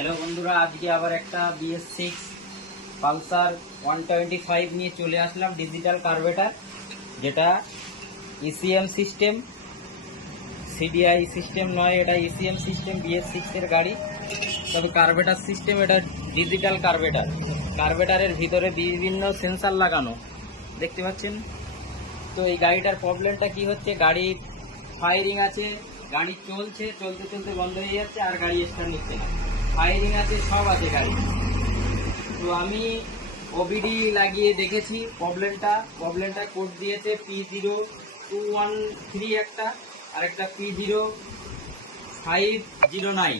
Hello বন্ধুরা, আজকে আবার একটা BS6 পালসার 125 নিয়ে চলে আসলাম। ডিজিটাল কার্বেটার, যেটা ECM সিস্টেম, CDI সিস্টেম নয়, এটা ECM সিস্টেম। BS6 এর গাড়ি, তবে কার্বেটার সিস্টেম এটা ডিজিটাল কার্বেটার। কার্বেটারের ভিতরে বিভিন্ন সেন্সার লাগানো দেখতে পাচ্ছেন। তো এই গাড়িটার প্রবলেমটা কি হচ্ছে, গাড়ির ফায়ারিং আছে, গাড়ি চলছে, চলতে চলতে বন্ধ হয়ে যাচ্ছে, আর গাড়ি স্টার্ট নিচ্ছে না। ফায়ারিং আছে, সব আছে গাড়ি। তো আমি ওবিডি লাগিয়ে দেখেছি প্রবলেমটা কোড দিয়েছে P0213 একটা, আর একটা P0509।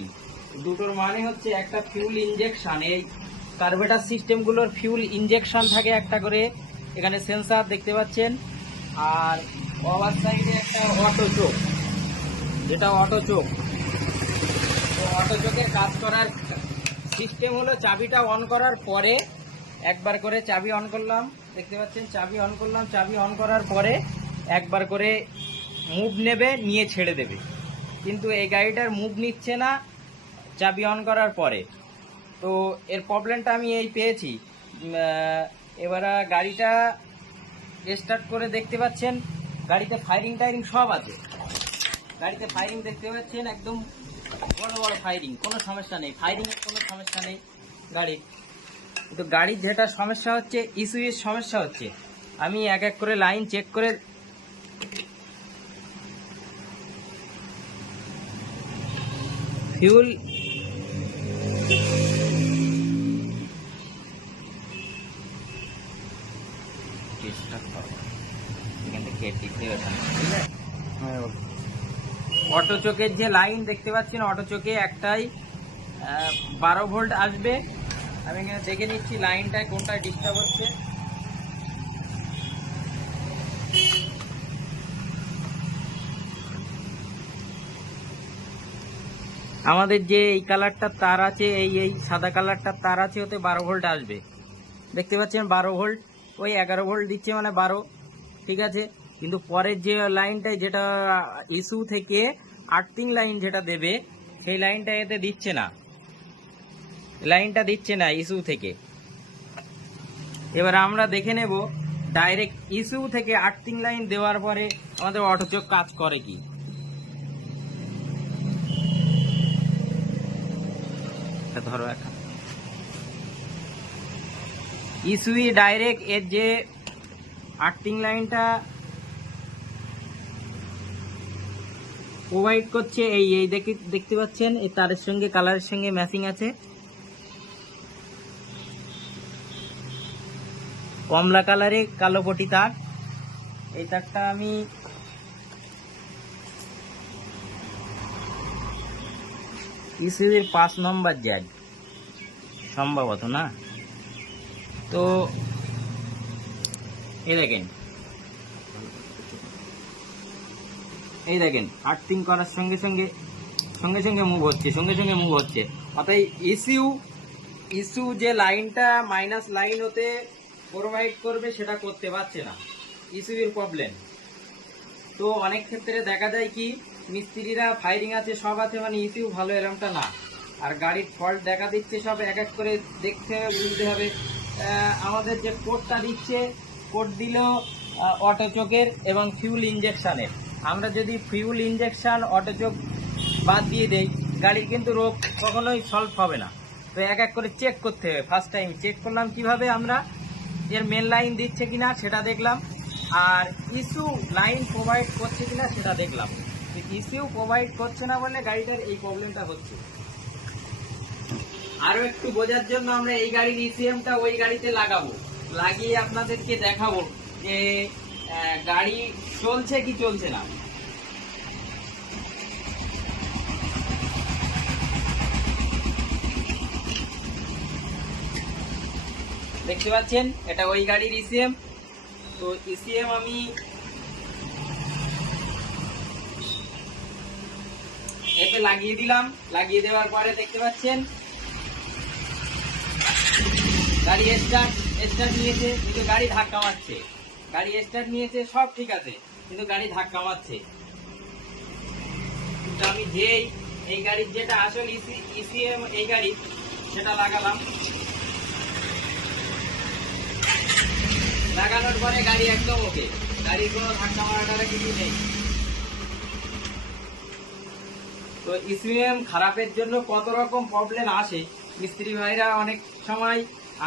দুটোর মানে হচ্ছে একটা ফিউল ইনজেকশন। এই কার্বেটার সিস্টেমগুলোর ফিউল ইনজেকশন থাকে একটা করে। এখানে সেন্সার দেখতে পাচ্ছেন, আর ওভার সাইডে একটা অটো চোখ, যেটা অটো চোখ। তো অটো চোখের কাজ করার সিস্টেম হলো, চাবিটা অন করার পরে একবার করে চাবি অন করলাম, দেখতে পাচ্ছেন চাবি অন করলাম, চাবি অন করার পরে একবার করে মুভ নেবে, নিয়ে ছেড়ে দেবে। কিন্তু এই গাড়িটার মুভ নিচ্ছে না চাবি অন করার পরে। তো এর প্রবলেমটা আমি এই পেয়েছি। এবার গাড়িটা স্টার্ট করে দেখতে পাচ্ছেন, গাড়িতে ফায়ারিং টায়ারিং সব আছে। গাড়িতে ফায়ারিং দেখতে পাচ্ছেন, একদম বড় বড় ফায়ারিং, কোনো সমস্যা নেই, ফায়ারিংয়ের কোনো সমস্যা নেই গাড়ির। কিন্তু গাড়ির যেটা সমস্যা হচ্ছে, ইস্যুর সমস্যা হচ্ছে। আমি এক এক করে লাইন চেক করে ফিউল অটো চোখের যে লাইন দেখতে পাচ্ছেন, অটো চোখে একটাই 12 ভোল্ট আসবে। আমি এখানে দেখে নিচ্ছি লাইনটায় কোনটায় ডিস্টার্ব হচ্ছে। আমাদের যে এই কালারটার তার আছে, এই সাদা কালারটার তার আছে, ওতে 12 ভোল্ট আসবে। দেখতে পাচ্ছেন 12 ভোল্ট, ওই 11 ভোল্ট দিচ্ছে, মানে 12, ঠিক আছে। কিন্তু পরের যে লাইনটায়, যেটা ইস্যু থেকে আর্থিং লাইন যেটা দেবে, সেই লাইনটা এতে দিচ্ছে না, লাইনটা দিচ্ছে না ইস্যু থেকে। এবার আমরা দেখে নেব ডাইরেক্ট ইস্যু থেকে আর্থিং লাইন দেওয়ার পরে আমাদের অটোচোক কাজ করে কি। ধরো এখন ইস্যুই ডাইরেক্ট এর যে আর্থিং লাইনটা প্রোভাইড করছে, এই দেখতে পাচ্ছেন, এই তারের সঙ্গে কালারের সঙ্গে ম্যাচিং আছে। কমলা কালারে কালো পটি তার। এই তারটা আমি ইসিবির 5 নম্বর জ্যাড সম্ভবত, না? তো এই দেখেন আর্থিং করার সঙ্গে সঙ্গে মুভ হচ্ছে। অর্থাৎ ইস্যু যে লাইনটা মাইনাস লাইন হতে প্রোভাইড করবে, সেটা করতে পারছে না, ইস্যুর প্রবলেম। তো অনেক ক্ষেত্রে দেখা যায় কি, মিস্ত্রিরা ফায়ারিং আছে, সব আছে, মানে ইস্যু ভালো এরকমটা না, আর গাড়ির ফল্ট দেখা দিচ্ছে। সব এক এক করে দেখতে হবে, বুঝতে হবে। আমাদের যে কোডটা দিচ্ছে, কোড দিলেও অটো চোখের এবং ফিউল ইনজেকশনের। আমরা যদি ফিউল ইনজেকশন অটো চোখ বাদ দিয়ে দেই, গাড়ির কিন্তু রোগ কখনোই সলভ হবে না। তো এক এক করে চেক করতে হবে। ফার্স্ট টাইম চেক করলাম কিভাবে, আমরা এর মেন লাইন দিচ্ছে কিনা সেটা দেখলাম, আর ইস্যু লাইন প্রোভাইড করছে কিনা সেটা দেখলাম। ইস্যু প্রোভাইড করছে না বলে গাড়িটার এই প্রবলেমটা হচ্ছে। আরো একটু বোঝার জন্য আমরা এই গাড়ির ইসিএমটা ওই গাড়িতে লাগাবো, লাগিয়ে আপনাদেরকে দেখাবো যে গাড়ি চলছে কি চলছে না। দেখতে পাচ্ছেন এটা ওই গাড়ির ইসিএম। তো ইসিএম আমি এতে লাগিয়ে দিলাম। লাগিয়ে দেওয়ার পরে দেখতে পাচ্ছেন গাড়ি স্টার্ট নিয়েছে, কিন্তু গাড়ি ধাক্কা মারছে। গাড়ি স্টার্ট নিয়েছে, সব ঠিক আছে, কিন্তু গাড়ি ধাক্কা মারছে। কিন্তু আমি যেই এই গাড়ির যেটা আসল ইসিএম এই গাড়ি সেটা লাগালাম। লাগানোর পরে গাড়ি একদম ওকে, গাড়ির কোনো ধাক্কা মারাটারে কিছু নেই। তো ইসিএম খারাপের জন্য কত রকম প্রবলেম আসে, মিস্ত্রি ভাইরা অনেক সময়,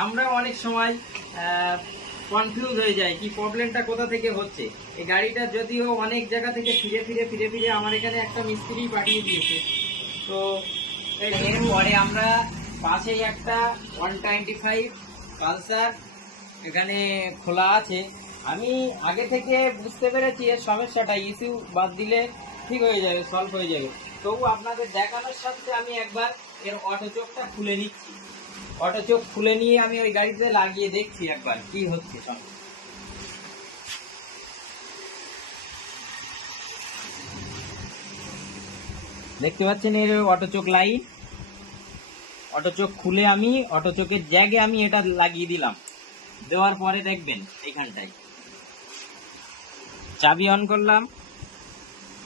আমরা অনেক সময় কনফিউজ হয়ে যায় কি প্রবলেমটা কোথা থেকে হচ্ছে। এই গাড়িটা যদিও অনেক জায়গা থেকে ফিরে ফিরে আমার এখানে একটা মিস্ত্রি পাঠিয়ে দিয়েছে। তো এরপরে আমরা পাশেই একটা 125 পালসার এখানে খোলা আছে। আমি আগে থেকে বুঝতে পেরেছি এর সমস্যাটা, ইস্যু বাদ দিলে ঠিক হয়ে যাবে, সলভ হয়ে যাবে। তবু আপনাদের দেখানোর সাথে আমি একবার এর অটো চোখটা খুলে নিচ্ছি। অটো চোখ খুলে নিয়ে আমি ওই গাড়িতে লাগিয়ে দেখছি একবার কি হচ্ছে। দেখতে পাচ্ছেন এর অটো চোখ লাইন। অটো চোখ খুলে আমি অটো চোখের জায়গায় আমি এটা লাগিয়ে দিলাম। দেওয়ার পরে দেখবেন এখানটায় চাবি অন করলাম,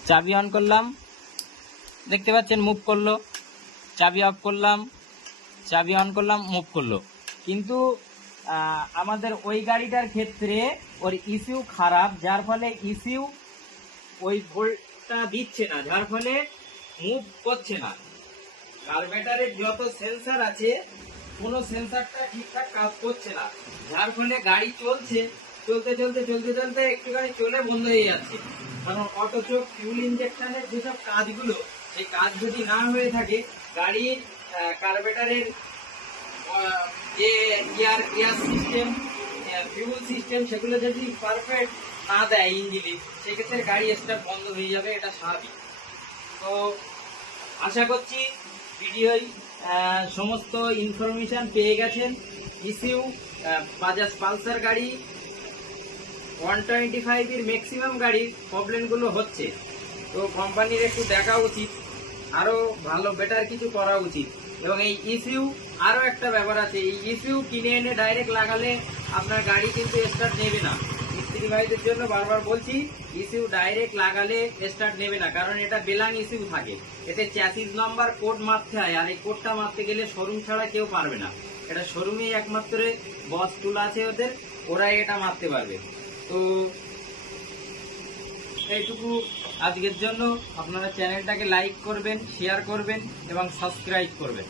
চাবি অন করলাম, দেখতে পাচ্ছেন মুভ করলো। চাবি অফ করলাম, চাবি অন করলাম, মুভ করলো। কিন্তু আমাদের ওই গাড়িটার ক্ষেত্রে ওর ইস্যু খারাপ, যার ফলে ইস্যু ওই ভোল্টটা দিচ্ছে না, যার ফলে মুভ করছে না। কার্বেটারের যত সেন্সার আছে কোনো সেন্সারটা ঠিকঠাক কাজ করছে না, যার ফলে গাড়ি চলছে, চলতে একটুখানি চলে বন্ধ হয়ে যাচ্ছে। কারণ অটো চোখ ফিউল ইঞ্জেকশনের যেসব কাজগুলো, সেই কাজ যদি না হয়ে থাকে, গাড়ির কার্বেটারের যে এয়ার সিস্টেম, ফিউল সিস্টেম, সেগুলো যদি পারফেক্ট না দেয় ইঞ্জিনে, সেক্ষেত্রে গাড়ি স্টার্ট বন্ধ হয়ে যাবে, এটা স্বাভাবিক। তো আশা করছি ভিডিওয় সমস্ত ইনফরমেশন পেয়ে গেছেন। ইস্যু বাজাজ পালসার গাড়ি 125 এর ম্যাক্সিমাম গাড়ির প্রবলেমগুলো হচ্ছে। তো কোম্পানির একটু দেখা উচিত, আরো ভালো বেটার কিছু করা উচিত। এবং এই ইস্যু আরো একটা ব্যাপার আছে, এই ইস্যু কিনে এনে ডাইরেক্ট লাগালে আপনার গাড়ি কিন্তু স্টার্ট নেবে না। মিস্ত্রি ভাইদের জন্য বারবার বলছি, ইস্যু ডাইরেক্ট লাগালে স্টার্ট নেবে না, কারণ এটা বেলাং ইস্যু থাকে। এতে চ্যাসিস নাম্বার কোড মারতে হয়, আর এই কোডটা মারতে গেলে শোরুম ছাড়া কেউ পারবে না। এটা শোরুমেই একমাত্র বস টুল আছে ওদের, ওরাই এটা মারতে পারবে। তো এইটুকু আজকের জন্য। আপনারা চ্যানেলটাকে লাইক করবেন, শেয়ার করবেন এবং সাবস্ক্রাইব করবেন।